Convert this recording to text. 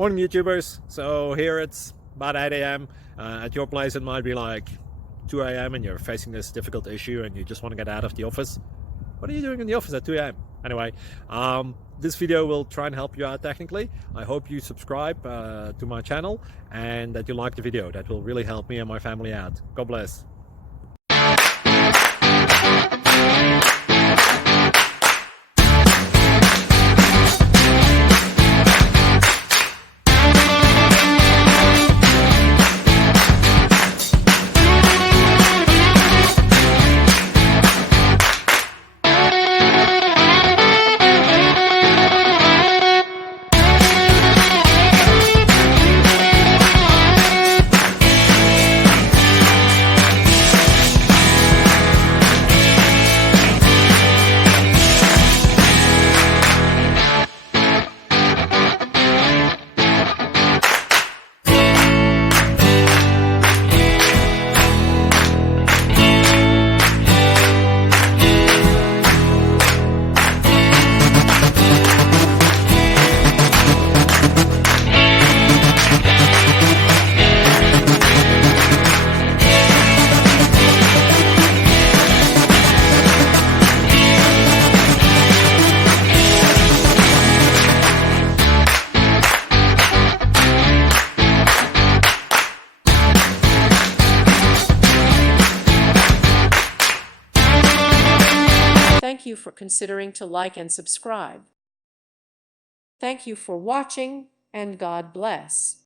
Morning YouTubers. So here it's about 8 a.m. At your place it might be like 2 a.m. and you're facing this difficult issue and you just want to get out of the office. What are you doing in the office at 2 a.m.? Anyway, this video will try and help you out technically. I hope you subscribe to my channel and that you like the video. That will really help me and my family out. God bless. Thank you for considering to like and subscribe. Thank you for watching, and God bless.